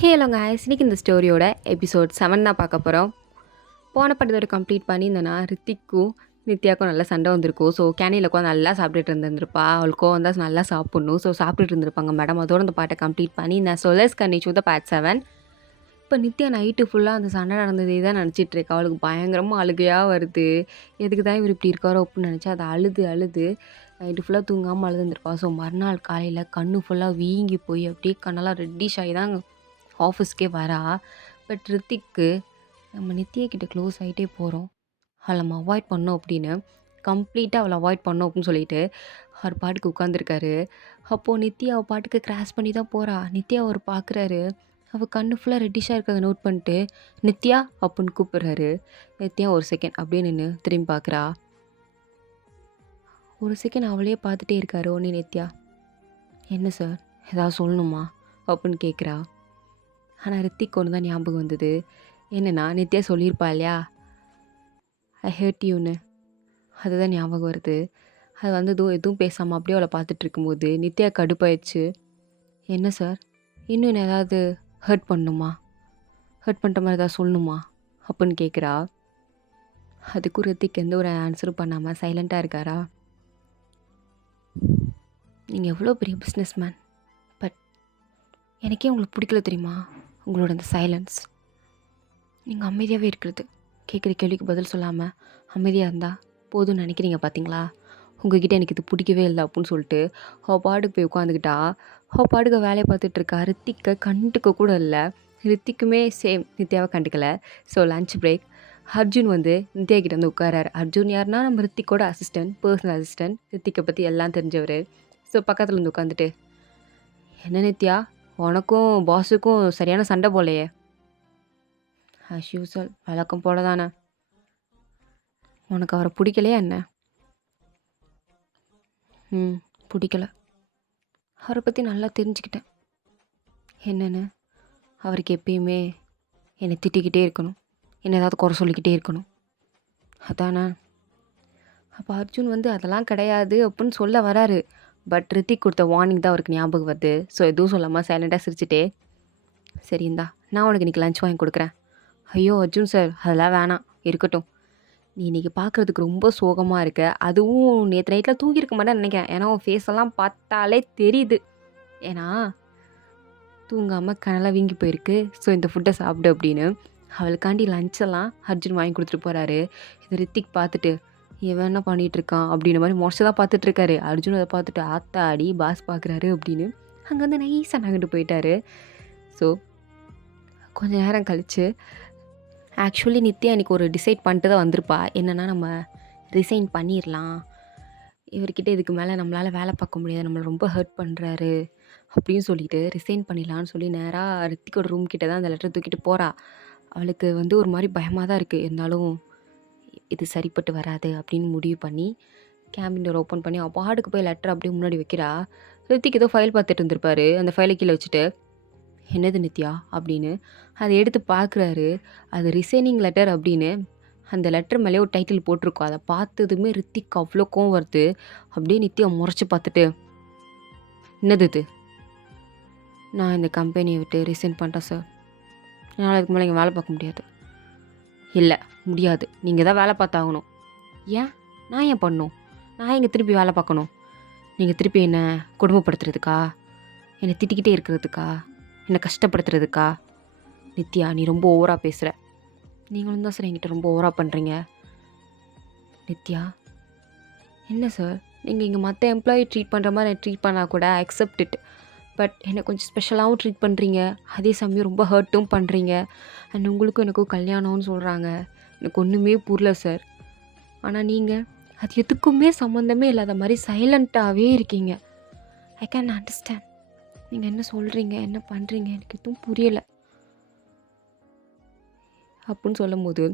Hello guys, இன்னைக்கு இந்த ஸ்டோரியோட episode 7 தான் பார்க்க போகிறோம். போன படத்தோட கம்ப்ளீட் பண்ணியிருந்தேன்னா ரித்திக்கும் நித்யாவுக்கும் நல்லா சண்டை வந்திருக்கும். ஸோ கேனியில் உட்காந்து நல்லா சாப்பிட்டுட்டு இருந்திருப்பா. அவளுக்கும் வந்தால் நல்லா சாப்பிட்ணும். ஸோ சாப்பிட்டுட்டு இருந்திருப்பாங்க மேடம். அதோட அந்த பாட்டை கம்ப்ளீட் பண்ணி நான் லெட்ஸ் கன்டினியூ த பார்ட் 7. இப்போ நித்யா நைட்டு ஃபுல்லாக அந்த சண்டை நடந்ததே தான் நினச்சிட்டு இருக்கா. அவளுக்கு பயங்கரமாக அழுகையாக வருது. எதுக்கு தான் இவர் இப்படி இருக்காரோ அப்படின்னு நினச்சா அதை அழுது நைட்டு ஃபுல்லாக தூங்காமல் அழுதுருப்பா. ஸோ மறுநாள் காலையில் கண்ணு ஃபுல்லாக வீங்கி போய் அப்படியே கண்ணெல்லாம் ரெட்டிஷ் ஆகி தான் ஆஃபீஸ்க்கே வரா. பட் ரித்திக்கு நம்ம நித்யா கிட்ட க்ளோஸ் ஆகிட்டே போகிறோம், அவளை நம்ம அவாய்ட் பண்ணோம் அப்படின்னு கம்ப்ளீட்டாக அவளை அவாய்ட் பண்ணோம் அப்படின்னு சொல்லிட்டு அவர் பாட்டுக்கு உட்காந்துருக்காரு. அப்போது நித்யா அவள் பாட்டுக்கு கிராஸ் பண்ணி தான் போகிறா. நித்யா அவர் பார்க்குறாரு. அவள் கண்ணு ஃபுல்லாக ரெட்டிஷாக இருக்கிறத நோட் பண்ணிட்டு நித்யா அப்படின்னு கூப்பிட்றாரு. நித்யா ஒரு செகண்ட் அப்படியே நின்று திரும்பி பார்க்குறா. ஒரு செகண்ட் அவளையே பார்த்துட்டே இருக்காரு. ஒன்று நித்யா, என்ன சார் ஏதாவது சொல்லணுமா அப்படின்னு கேட்குறா. ஆனால் ரித்திக் ஒன்று தான் ஞாபகம் வந்தது. என்னென்னா நித்யா சொல்லியிருப்பா இல்லையா, ஐ ஹேர்ட் யூன்னு, அதுதான் ஞாபகம் வருது. அது வந்ததும் எதுவும் பேசாமல் அப்படியே அவளை பார்த்துட்டு இருக்கும்போது நித்யா கடுப்பாயிடுச்சு. என்ன சார், இன்னும் ஏதாவது ஹர்ட் பண்ணணுமா, ஹர்ட் பண்ணுற மாதிரி ஏதாவது சொல்லணுமா அப்படின்னு கேட்குறா. அதுக்கும் ரித்திக் எந்த ஒரு ஆன்சரும் பண்ணாமல் சைலண்ட்டாக இருக்காரா. நீங்கள் எவ்வளோ பெரிய பிஸ்னஸ் மேன், பட் எனக்கே உங்களுக்கு பிடிக்கல தெரியுமா உங்களோட அந்த சைலன்ஸ். நீங்கள் அமைதியாகவே இருக்கிறது, கேட்குற கேள்விக்கு பதில் சொல்லாமல் அமைதியாக இருந்தால் போதும்னு நினைக்கிறீங்க பார்த்தீங்களா. உங்ககிட்ட எனக்கு இது பிடிக்கவே இல்லை அப்படின்னு சொல்லிட்டு அவள் பாட்டுக்கு போய் உட்காந்துக்கிட்டா. அவள் பாட்டுக்கு வேலையை பார்த்துட்ருக்கா. ரித்திக்கை கண்டுக்க கூட இல்லை. ரித்திக்குமே சேம் நித்யாவை கண்டுக்கலை. ஸோ லன்ச் பிரேக் அர்ஜுன் வந்து நித்யா கிட்ட வந்து உட்காராரு. அர்ஜுன் யாருன்னா நம்ம ரித்திக்கோட அசிஸ்டன்ட், பர்சனல் அசிஸ்டன்ட், ரித்திக்கை பற்றி எல்லாம் தெரிஞ்சவர். ஸோ பக்கத்தில் வந்து உட்காந்துட்டு, என்ன நித்யா, உனக்கும் பாஸுக்கும் சரியான சண்டை போலையே. ஆஸ் யூஸ்வல், வழக்கம் போல தானே. உனக்கு அவரை பிடிக்கலையா என்ன? பிடிக்கல. அவரை பற்றி நல்லா தெரிஞ்சுக்கிட்டேன். என்னென்னு, அவருக்கு எப்பயுமே என்னை திட்டிக்கிட்டே இருக்கணும், என்ன ஏதாவது குறை சொல்லிக்கிட்டே இருக்கணும், அதானே. அப்போ அர்ஜுன் வந்து அதெல்லாம் கிடையாது அப்படின்னு சொல்ல வராரு. பட் ரித்திக் கொடுத்த வார்னிங் தான் அவருக்கு ஞாபகம் வருது. ஸோ எதுவும் சொல்லாமல் சைலண்ட்டாக சிரிச்சிட்டே, சரிந்தா நான் உனக்கு இன்றைக்கி லஞ்ச் வாங்கி கொடுக்குறேன். ஐயோ அர்ஜுன் சார், அதெல்லாம் வேணாம், இருக்கட்டும். நீ இன்றைக்கி பார்க்குறதுக்கு ரொம்ப சோகமாக இருக்க. அதுவும் நேற்று நைட்டில் தூங்கியிருக்க மாட்டேன்னு நினைக்கிறேன். ஏன்னா உன் ஃபேஸெல்லாம் பார்த்தாலே தெரியுது. ஏன்னா தூங்காமல் கனெல்லாம் வீங்கி போயிருக்கு. ஸோ இந்த ஃபுட்டை சாப்பிடு அப்படின்னு அவளுக்காண்டி லஞ்செல்லாம் அர்ஜுன் வாங்கி கொடுத்துட்டு போகிறாரு. இது ரித்திக் பார்த்துட்டு, இவன் என்ன பண்ணிகிட்டு இருக்கான் அப்படின்ற மாதிரி மோஸ்ட்டாக தான் பார்த்துட்ருக்காரு. அர்ஜுன் அதை பார்த்துட்டு ஆத்தாடி பாஸ் பார்க்குறாரு அப்படின்னு அங்கேருந்து நைஸாக நகட்டு போயிட்டாரு. ஸோ கொஞ்ச நேரம் கழித்து ஆக்சுவலி நித்யா இன்றைக்கி ஒரு டிசைட் பண்ணிட்டு தான் வந்திருப்பா. என்னென்னா நம்ம ரிசைன் பண்ணிடலாம், இவர்கிட்ட இதுக்கு மேலே நம்மளால் வேலை பார்க்க முடியாது, நம்மளை ரொம்ப ஹர்ட் பண்ணுறாரு அப்படின்னு சொல்லிட்டு ரிசைன் பண்ணிடலான்னு சொல்லி நேராக ரித்திக்கோட ரூம் கிட்ட தான் அந்த லெட்டரை தூக்கிட்டு போகிறா. அவளுக்கு வந்து ஒரு மாதிரி பயமாக தான் இருக்குது. இருந்தாலும் இது சரிப்பட்டு வராது அப்படின்னு முடிவு பண்ணி கேபின் டோர் ஓப்பன் பண்ணி அவள் பாட்டுக்கு போய் லெட்டர் அப்படியே முன்னாடி வைக்கிறா. ரித்திக் ஏதோ ஃபைல் பார்த்துட்டு இருந்திருப்பாரு. அந்த ஃபைலை கீழே வச்சுட்டு, என்னது நித்யா அப்படின்னு அதை எடுத்து பார்க்குறாரு. அது ரிசைனிங் லெட்டர் அப்படின்னு அந்த லெட்டர் மேலே ஒரு டைட்டில் போட்டிருக்கோம். அதை பார்த்ததுமே ரித்திக் அவ்வளோ கோவம் வருது. அப்படியே நித்யா முறைச்சி பார்த்துட்டு, என்னது இது, நான் இந்த கம்பெனியை விட்டு ரிசைன் பண்ணிட்டேன் சார், என்னால் அதுக்கு மேலே இங்கே வேலை பார்க்க முடியாது. இல்லை முடியாது, நீங்கள் தான் வேலை பார்த்தாகணும். ஏன், நான் ஏன் பண்ணணும், நான் இங்கே திருப்பி வேலை பார்க்கணும்? நீங்கள் திருப்பி என்னை கொடுமைப்படுத்துறதுக்கா, என்னை திட்டிக்கிட்டே இருக்கிறதுக்கா, என்னை கஷ்டப்படுத்துறதுக்கா? நித்யா நீ ரொம்ப ஓவராக பேசுகிற. நீங்களும் தான் சார் என்கிட்ட ரொம்ப ஓவராக பண்ணுறீங்க. நித்யா, என்ன சார், நீங்கள் இங்கே மற்ற எம்ப்ளாயி ட்ரீட் பண்ணுற மாதிரி நான் ட்ரீட் பண்ணால் கூட அக்செப்ட் இட். பட் என்னை கொஞ்சம் ஸ்பெஷலாகவும் ட்ரீட் பண்ணுறீங்க, அதே சமயம் ரொம்ப ஹர்ட்டும் பண்ணுறீங்க. அண்ட் உங்களுக்கும் எனக்கும் கல்யாணம்னு சொல்கிறாங்க. எனக்கு ஒன்றுமே புரியல சார். ஆனால் நீங்கள் அது எதுக்குமே சம்மந்தமே இல்லாத மாதிரி சைலண்ட்டாகவே இருக்கீங்க. ஐ கேன் அண்டர்ஸ்டாண்ட், நீங்கள் என்ன சொல்கிறீங்க, என்ன பண்ணுறீங்க, எனக்கு எதுவும் புரியலை அப்படின்னு சொல்லும்போது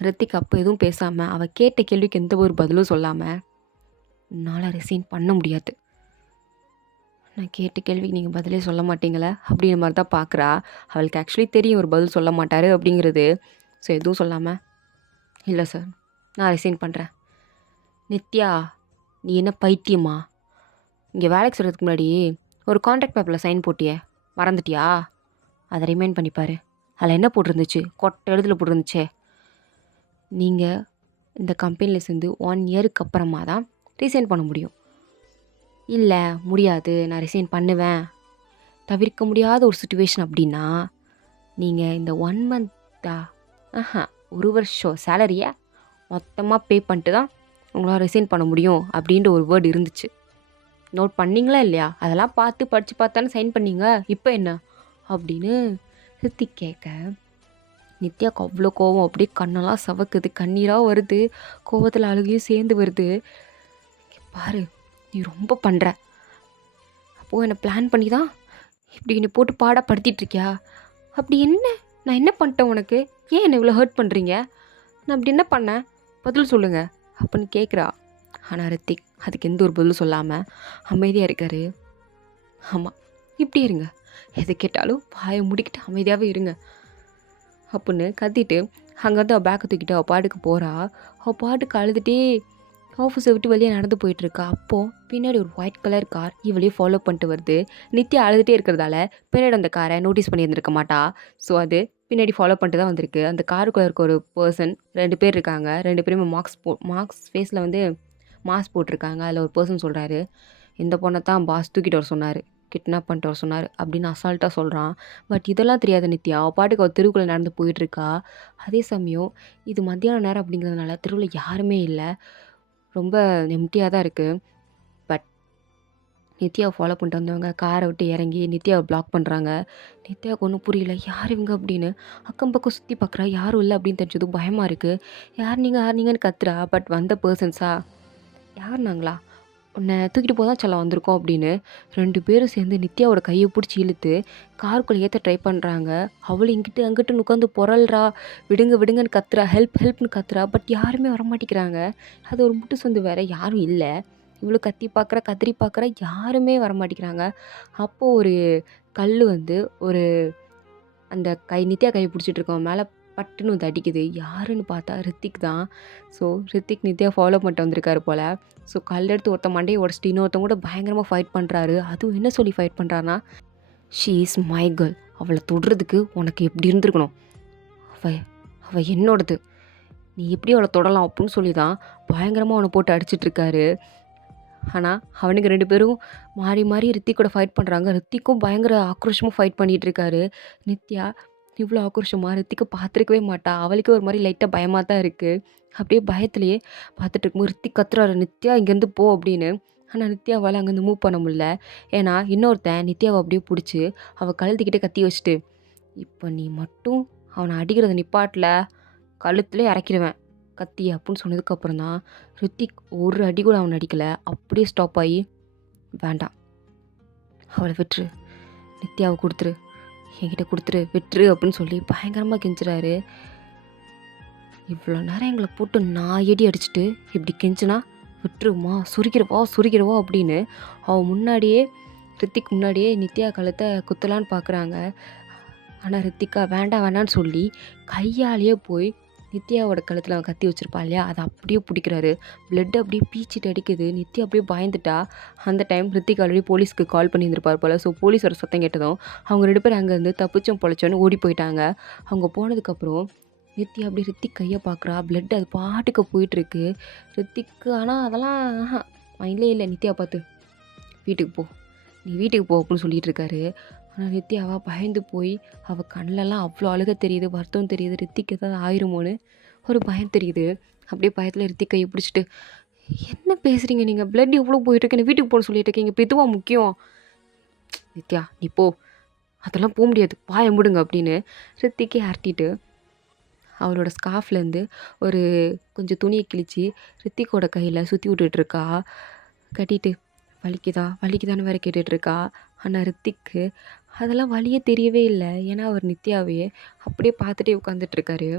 ரித்திக் அப்போ எதுவும் பேசாமல், அவள் கேட்ட கேள்விக்கு எந்த ஒரு பதிலும் சொல்லாமல், என்னால் ரிசைன் பண்ண முடியாது, நான் கேட்ட கேள்விக்கு நீங்கள் பதிலே சொல்ல மாட்டீங்களே அப்படிங்கிற மாதிரி தான் பார்க்குறா. அவளுக்கு ஆக்சுவலி தெரியும் ஒரு பதில் சொல்ல மாட்டார் அப்படிங்கிறது. ஸோ எதுவும் சொல்லாமல், இல்லை சார் நான் ரிசைன் பண்ணுறேன். நித்யா நீ என்ன பைத்தியமா, இங்கே வேலைக்கு சொல்கிறதுக்கு முன்னாடி ஒரு கான்ட்ராக்ட் பேப்பரில் சைன் போட்டியே மறந்துட்டியா? அதை ரிமைண்ட் பண்ணிப்பார். அதில் என்ன போட்டிருந்துச்சு? கொட்டை எழுத்துல போட்டிருந்துச்சே, நீங்கள் இந்த கம்பெனியில் சேர்ந்து 1 இயருக்கு அப்புறமா தான் ரிசைன் பண்ண முடியும். இல்லை முடியாது, நான் ரிசைன் பண்ணுவேன், தவிர்க்க முடியாத ஒரு சுச்சுவேஷன் அப்படின்னா நீங்கள் இந்த 1 மந்த்தா 1 வருஷம் சேலரியை மொத்தமாக பே பண்ணிட்டு தான் உங்களால் ரிசைன் பண்ண முடியும் அப்படின்ற ஒரு வேர்டு இருந்துச்சு. நோட் பண்ணிங்களா இல்லையா? அதெல்லாம் பார்த்து படித்து பார்த்தானே சைன் பண்ணீங்க, இப்போ என்ன அப்படின்னு ரித்திக் கேட்க, நித்யாவுக்கு அவ்வளோ கோவம், அப்படியே கண்ணெல்லாம் சவக்குது, கண்ணீராக வருது, கோவத்தில் அழுகையும் சேர்ந்து வருது. பாரு, நீ ரொம்ப பண்ணுற, அப்போது என்னை பிளான் பண்ணி தான் இப்படி என்னை போட்டு பாடப்படுத்திகிட்ருக்கியா? அப்படி என்ன நான் என்ன பண்ணிட்டேன் உனக்கு? ஏன் என்னை இவ்வளோ ஹர்ட் பண்ணுறீங்க? நான் அப்படி என்ன பண்ணேன்? பதில் சொல்லுங்கள் அப்படின்னு கேட்குறா. ஆனால் ரித்திக் அதுக்கு எந்த ஒரு பதிலும் சொல்லாமல் அமைதியாக இருக்காரு. ஆமாம், இப்படி இருங்க, எது கேட்டாலும் வாயை முடிக்கிட்டு அமைதியாகவே இருங்க அப்படின்னு கத்திட்டு அங்கேருந்து அவள் பேக்கை தூக்கிட்டு அவள் பாட்டுக்கு போகிறா. அவள் பாட்டுக்கு அழுதுகிட்டே ஆஃபீஸை விட்டு வெளியே நடந்து போயிட்டுருக்கா. அப்போது பின்னாடி ஒரு ஒயிட் கலர் கார் இவளையும் ஃபாலோ பண்ணிட்டு வருது. நித்யா அழுதுகிட்டே இருக்கிறதால பின்னாடி அந்த காரை நோட்டீஸ் பண்ணியிருந்திருக்க மாட்டா. ஸோ அது பின்னாடி ஃபாலோ பண்ணிட்டு தான் வந்திருக்கு. அந்த காருக்குள்ளே இருக்க ஒரு பர்சன், 2 பேர் இருக்காங்க. 2 பேருமே மார்க்ஸ் ஃபேஸில் வந்து மாஸ்க் போட்டிருக்காங்க. அதில் ஒரு பர்சன் சொல்கிறாரு, இந்த பொண்ணை தான் பாஸ் தூக்கிட்டு வர சொன்னார், கிட்னாப் பண்ணிட்டு வர சொன்னார் அப்படின்னு அசால்ட்டாக சொல்கிறான். பட் இதெல்லாம் தெரியாத நித்யா அவள் பாட்டுக்கு அவள் தெருவுக்குள்ளே நடந்து போயிட்டுருக்கா. அதே சமயம் இது மத்தியான நேரம் அப்படிங்கிறதுனால தெருவில் யாருமே இல்லை, ரொம்ப எம்டியாக தான் இருக்குது. பட் நித்யாவை ஃபாலோ பண்ணிட்டு வந்தவங்க காரை விட்டு இறங்கி நித்யாவை பிளாக் பண்ணுறாங்க. நித்யாவுக்கு ஒன்றும் புரியல, யார் இவங்க அப்படின்னு. அக்கம் பக்கம் சுற்றி பார்க்குறா, யாரும் இல்லை அப்படின்னு தெரிஞ்சதும் பயமாக இருக்குது. யார் நீங்கன்னு கத்துறா. பட் வந்த பர்சன்ஸா, யார் நாங்களா, உன்னை தூக்கிட்டு போதான் சொல்ல வந்திருக்கோம் அப்படின்னு 2 பேரும் சேர்ந்து நித்யாவோட கையை பிடிச்சி இழுத்து காருக்குள்ளே ஏற்ற ட்ரை பண்ணுறாங்க. அவளும் இங்கிட்டு அங்கிட்டு உட்காந்து புரள்றா, விடுங்க விடுங்கன்னு கத்துறா, ஹெல்ப்னு கத்துறா. பட் யாருமே வரமாட்டேங்கிறாங்க. அது ஒரு முட்டு சொந்து வேறு, யாரும் இல்லை. இவ்வளோ கத்தி பார்க்குறா, கத்திரி பார்க்குறா, யாருமே வரமாட்டேங்கிறாங்க. அப்போது ஒரு கல் வந்து ஒரு அந்த நித்யா கையை பிடிச்சிட்டு இருக்கவன் மேலே பட்டுன்னு வந்து அடிக்குது. யாருன்னு பார்த்தா ரித்திக் தான். ஸோ ரித்திக் நித்யா ஃபாலோ பண்ணிட்டு வந்திருக்காரு போல். ஸோ கல்லெடுத்து ஒருத்த மண்டையை உடச்சிட்டு இன்னொருத்தவங்க கூட பயங்கரமாக ஃபைட் பண்ணுறாரு. அதுவும் என்ன சொல்லி ஃபைட் பண்ணுறான்னா, ஷீ இஸ் மை கேர்ள், அவளை தொடுறதுக்கு உனக்கு எப்படி இருந்திருக்கணும், அவள் என்னோடது, நீ எப்படி அவளை தொடலாம் அப்படின்னு சொல்லி தான் பயங்கரமாக அவனை போட்டு அடிச்சிட்ருக்காரு. ஆனால் அவனுக்கு 2 பேரும் மாறி மாறி ரித்திக்கோட ஃபைட் பண்ணுறாங்க. ரித்திக்கும் பயங்கர ஆக்ரோஷமாக ஃபைட் பண்ணிகிட்ருக்காரு. நித்யா இவ்வளோ ஆக்ரோஷமாக ரித்திக்கை பார்த்துருக்கவே மாட்டா. அவளுக்கே ஒரு மாதிரி லைட்டாக பயமாக தான் இருக்குது. அப்படியே பயத்துலேயே பார்த்துட்டு இருக்கும்போது ரித்திக் கத்துறாரு, நித்யா இங்கேருந்து போ அப்படின்னு. ஆனால் நித்யாவால் அங்கேருந்து மூவ் பண்ண முடியல. ஏன்னா இன்னொருத்தன் நித்யாவை அப்படியே பிடிச்சி அவள் கழுத்துக்கிட்டே கத்தி வச்சுட்டு, இப்போ நீ மட்டும் அவனை அடிக்கிறத நிப்பாட்டல, கழுத்துலேயே இறக்கிடுவேன் கத்தி அப்படின்னு சொன்னதுக்கப்புறம் தான் ரித்திக் ஒரு அடி கூட அவன் அடிக்கலை. அப்படியே ஸ்டாப் ஆகி, வேண்டாம் அவளை விட்டுரு, நித்யாவை கொடுத்துரு, என்கிட்ட கொடுத்துரு, விட்டுரு அப்படின்னு சொல்லி பயங்கரமாக கெஞ்சுறாரு. இவ்வளோ நேரம் எங்களை போட்டு நாயடி அடிச்சுட்டு இப்படி கெஞ்சுனா விட்டுருமா, சுருக்கிடுவா அப்படின்னு அவள் முன்னாடியே ரித்திக் முன்னாடியே நித்யா கழுத்தை குத்தலான்னு பார்க்குறாங்க. ஆனால் ரித்திகா வேண்டான்னு சொல்லி கையாலேயே போய் நித்யாவோட கழுத்தில் அவன் கத்தி வச்சுருப்பா இல்லையா, அதை அப்படியே பிடிக்கிறாரு. பிளட் அப்படியே பீச்சிட்டு அடிக்குது. நித்யா அப்படியே பயந்துட்டா. அந்த டைம் ரித்திக் ஆல்ரெடி போலீஸ்க்கு கால் பண்ணியிருந்திருப்பார் போல். ஸோ போலீஸோட சத்தம் கேட்டதும் அவங்க 2 பேரும் அங்கேருந்து தப்பிச்சோம் பொழைச்சோன்னு ஓடி போயிட்டாங்க. அவங்க போனதுக்கப்புறம் நித்யா அப்படியே ரித்திக் கையை பார்க்குறா. பிளட் அது பாட்டுக்கு போயிட்டுருக்கு ரித்திக்கு. ஆனால் அதெல்லாம் மைண்ட்லே இல்லை. நித்யா பார்த்து, வீட்டுக்கு போ, நீ வீட்டுக்கு போ அப்படின்னு சொல்லிட்டு இருக்காரு. ஆனால் நித்யாவா பயந்து போய் அவள் கண்ணிலலாம் அவ்வளோ அழுக தெரியுது, வருத்தம் தெரியுது, ரித்திக் ஏதாவது ஆயிருமோன்னு ஒரு பயம் தெரியுது. அப்படியே பயத்தில் ரித்திக் கையை பிடிச்சிட்டு, என்ன பேசுகிறீங்க நீங்கள், பிளட் எவ்வளோ போயிட்டுருக்கு, என்ன வீட்டுக்கு போகணும்னு சொல்லிட்டு இருக்கீங்க, இப்போ இதுவா முக்கியம், நித்யா நீ போ, அதெல்லாம் போக முடியாது, வாயை மூடுங்க அப்படின்னு ரித்திக்கே அரட்டிட்டு அவளோட ஸ்கார்ஃப்லேருந்து ஒரு கொஞ்சம் துணியை கிழிச்சு ரித்திக்கோட கையில் சுற்றி விட்டுட்ருக்கா. கட்டிட்டு வலிக்குதான்னு வேறு கேட்டுட்ருக்கா. ஆனால் ரித்திக்கு அதெல்லாம் வலியே தெரியவே இல்லை. ஏன்னா அவர் நித்யாவே அப்படியே பார்த்துட்டே உட்காந்துட்ருக்காரு.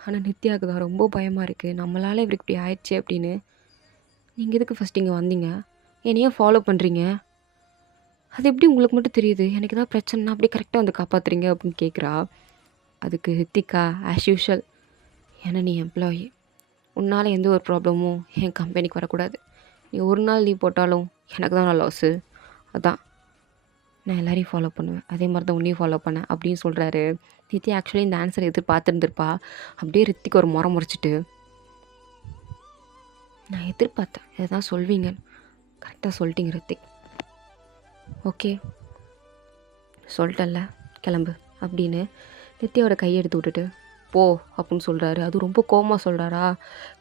ஆனால் நித்யாவுக்கு தான் ரொம்ப பயமாக இருக்குது, நம்மளால் இவருக்கு இப்படி ஆயிடுச்சு அப்படின்னு. நீங்கள் எதுக்கு ஃபஸ்ட் இங்கே வந்தீங்க, என்னையே ஃபாலோ பண்ணுறீங்க, அது எப்படி உங்களுக்கு மட்டும் தெரியுது, எனக்கு ஏதாவது பிரச்சனைனா அப்படியே கரெக்டாக வந்து காப்பாற்றுறீங்க அப்படின்னு கேட்குறா. அதுக்கு ரித்திகா ஆஸ் யூஷுவல், ஏன்னா நீ எம்ப்ளாயி, உன்னால் எந்த ஒரு ப்ராப்ளமும் என் கம்பெனிக்கு வரக்கூடாது, நீ ஒரு நாள் லீவ் போட்டாலும் எனக்கு தான் லாஸு, அதான் நான் எல்லாரையும் ஃபாலோ பண்ணுவேன். அதே மாரி தான் உன்னையும் ஃபாலோ பண்ணேன் அப்படின்னு சொல்கிறாரு. நித்யா ஆக்சுவலி இந்த ஆன்சர் எதிர்பார்த்துருந்துருப்பா. அப்படியே ரித்திக் ஒரு முறை முறைச்சிட்டு, நான் எதிர்பார்த்தேன் இதுதான் சொல்வீங்கன்னு. கரெக்டாக சொல்லிட்டீங்க ரித்திக். ஓகே சொல்லிட்டல்ல கிளம்பு அப்படின்னு நித்யாவோட கையை எடுத்து விட்டுட்டு போ அப்படின்னு சொல்கிறாரு. அது ரொம்ப கோவமாக சொல்கிறாரா.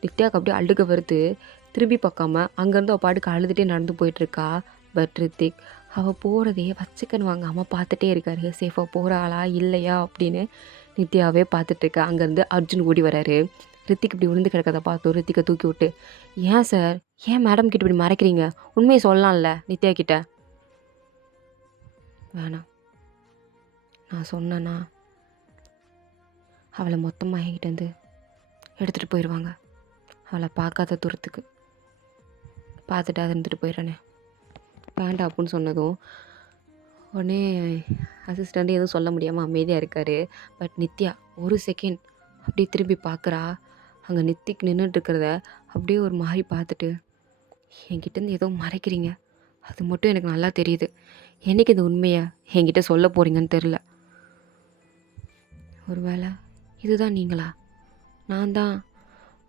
நித்யாவுக்கு அப்படியே அழுக வருது. திரும்பி பார்க்காம அங்கேருந்து அவள் பாட்டுக்கு அழுதுகிட்டே நடந்து போயிட்டுருக்கா. பட் ரித்திக் அவள் போகிறதையே வச்சுக்கன்னு வாங்காமல் பார்த்துட்டே இருக்காரு. சேஃபாக போகிறாளா இல்லையா அப்படின்னு நித்யாவே பார்த்துட்ருக்கா. அங்கேருந்து அர்ஜுன் ஓடி வராரு. ரித்திக் இப்படி விழுந்து கிடக்கிறத பார்த்தோம். ரித்திக்கை தூக்கி விட்டு, ஏன் சார், ஏன் மேடம் கிட்ட இப்படி மறைக்கிறீங்க, உண்மையை சொல்லலாம்ல நித்யா கிட்ட. வேணாம், நான் சொன்னேன்னா அவளை மொத்தமாக என்கிட்டேருந்து எடுத்துகிட்டு போயிடுவாங்க. அவளை பார்க்காத தூரத்துக்கு பார்த்துட்டு அதை இருந்துட்டு போயிடுறேனே. வேண்டாம் அப்படின்னு சொன்னதும் உடனே அசிஸ்டண்ட்டு எதுவும் சொல்ல முடியாமல் அமைதியாக இருக்கார். பட் நித்யா ஒரு செகண்ட் அப்படியே திரும்பி பார்க்குறா. அங்கே நித்திக் நின்றுட்டுருக்கிறத அப்படியே ஒரு மாதிரி பார்த்துட்டு, என்கிட்டேருந்து ஏதோ மறைக்கிறீங்க, அது மட்டும் எனக்கு நல்லா தெரியுது. என்றைக்கு இந்த உண்மையை என்கிட்ட சொல்ல போகிறீங்கன்னு தெரில. ஒரு வேளை இதுதான் நீங்களா? நான் தான்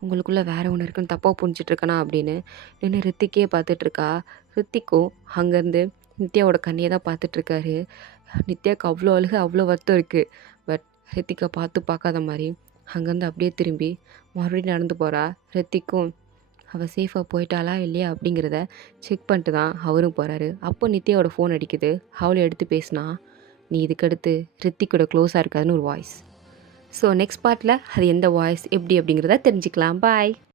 உங்களுக்குள்ளே வேறு ஒன்று இருக்குன்னு தப்பாக புரிஞ்சிட்ருக்கேனா அப்படின்னு நின்று ரித்திக்கே பார்த்துட்ருக்கா. ரித்திக்கும் அங்கேருந்து நித்யாவோட கண்ணியை தான் பார்த்துட்ருக்காரு. நித்யாவுக்கு அவ்வளோ அழுக அவ்வளோ வருத்தம் இருக்குது. பட் ரித்திக்கை பார்க்காத மாதிரி அங்கேருந்து அப்படியே திரும்பி மறுபடியும் நடந்து போகிறா. ரித்திக்கும் அவள் சேஃபாக போயிட்டாளா இல்லையா அப்படிங்கிறத செக் பண்ணிட்டு தான் அவரும் போகிறாரு. அப்போ நித்யாவோட ஃபோன் அடிக்குது. அவளை எடுத்து பேசினா, நீ இதுக்கடுத்து ரித்திக்கோட க்ளோஸாக இருக்காதுன்னு ஒரு வாய்ஸ். ஸோ நெக்ஸ்ட் பார்ட்டில் அது எந்த வாய்ஸ் எப்படி அப்படிங்கிறத தெரிஞ்சுக்கலாம். பாய்.